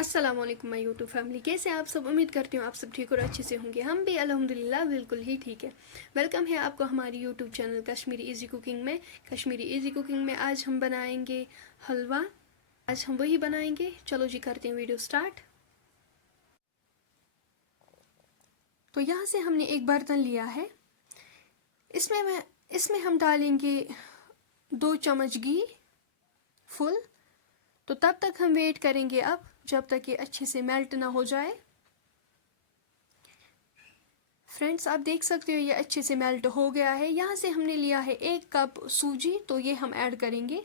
अस्सलामुअलैकुम my YouTube family, कैसे हैं आप सब। उम्मीद करती हूँ आप सब ठीक और अच्छे से होंगे। हम भी अल्हम्दुलिल्लाह बिल्कुल ही ठीक है। वेलकम है आपको हमारी YouTube channel Kashmiri easy cooking में। कश्मीरी इजी कुकिंग में आज हम बनाएंगे हलवा। आज हम वही बनाएंगे। चलो जी करते हैं वीडियो स्टार्ट। तो यहाँ से हमने एक बर्तन लिया है। इसमें हम डालेंगे 2 चम्मच घी फुल। तो तब तक हम वेट करेंगे अब जब तक ये अच्छे से मेल्ट ना हो जाए। फ्रेंड्स, आप देख सकते हो ये अच्छे से मेल्ट हो गया है। यहाँ से हमने लिया है 1 कप सूजी, तो ये हम ऐड करेंगे।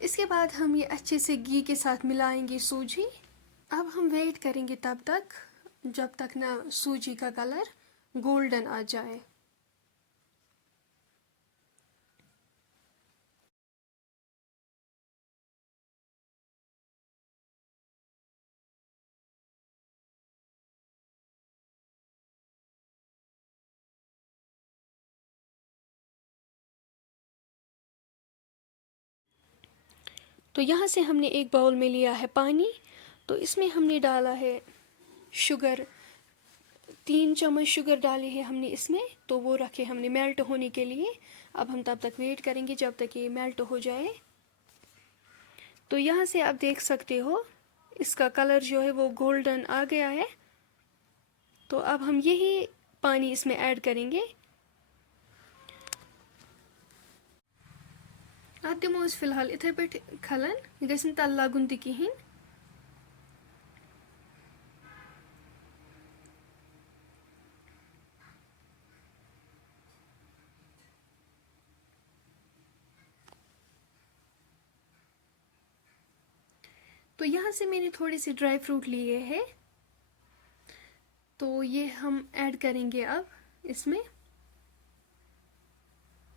इसके बाद हम ये अच्छे से घी के साथ मिलाएंगे सूजी। अब हम वेट करेंगे तब तक जब तक ना सूजी का कलर गोल्डन आ जाए। तो यहाँ से हमने एक बाउल में लिया है पानी। तो इसमें हमने डाला है शुगर। 3 चम्मच शुगर डाले हैं हमने इसमें। तो वो रखे हमने मेल्ट होने के लिए। अब हम तब तक वेट करेंगे जब तक ये मेल्ट हो जाए। तो यहाँ से आप देख सकते हो इसका कलर जो है वो गोल्डन आ गया है। तो अब हम यही पानी इसमें ऐड करेंगे। आप दिमो फिलहाल इथे पे खलन, गसन तल लागुन ति कहीं। तो यहाँ से मैंने थोड़े से ड्राई फ्रूट लिए हैं। तो ये हम ऐड करेंगे अब इसमें।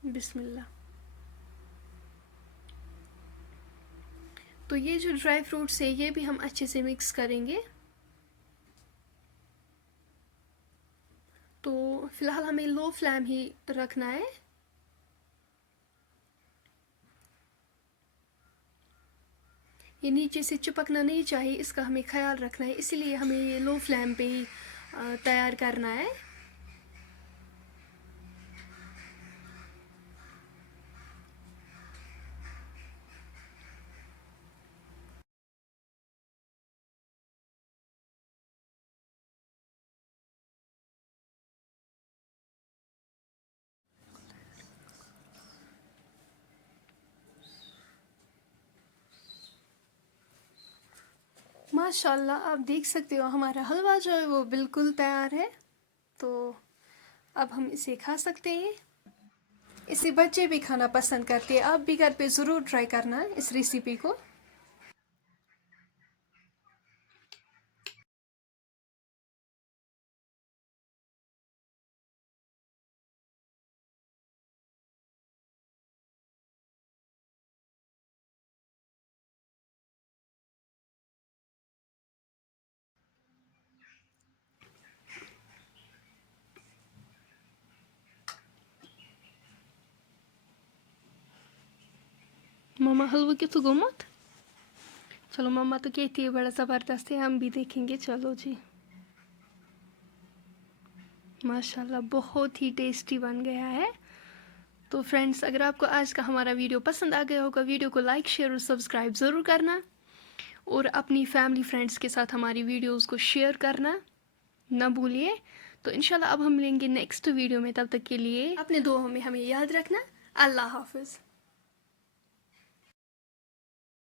बिस्मिल्लाह। तो ये जो ड्राई फ्रूट्स है ये भी हम अच्छे से मिक्स करेंगे। तो फिलहाल हमें लो फ्लेम ही रखना है। ये नीचे से चिपकना नहीं चाहिए, इसका हमें ख्याल रखना है, इसीलिए हमें ये लो फ्लेम पे ही तैयार करना है। माशाल्लाह, आप देख सकते हो हमारा हलवा जो है वो बिल्कुल तैयार है। तो अब हम इसे खा सकते हैं। इसे बच्चे भी खाना पसंद करते हैं। आप भी घर पे ज़रूर ट्राई करना इस रेसिपी को। मम्मा हलवा क्यों गोमत। चलो मम्मा तो कहती है बड़ा ज़बरदस्त है, हम भी देखेंगे। चलो जी, माशाल्लाह बहुत ही टेस्टी बन गया है। तो फ्रेंड्स, अगर आपको आज का हमारा वीडियो पसंद आ गया होगा, वीडियो को लाइक शेयर और सब्सक्राइब ज़रूर करना। और अपनी फैमिली फ्रेंड्स के साथ हमारी वीडियोस को शेयर करना ना भूलिए। तो इंशाल्लाह अब हम मिलेंगे नेक्स्ट वीडियो में। तब तक के लिए अपने दुआओं में हमें याद रखना। अल्लाह हाफिज़।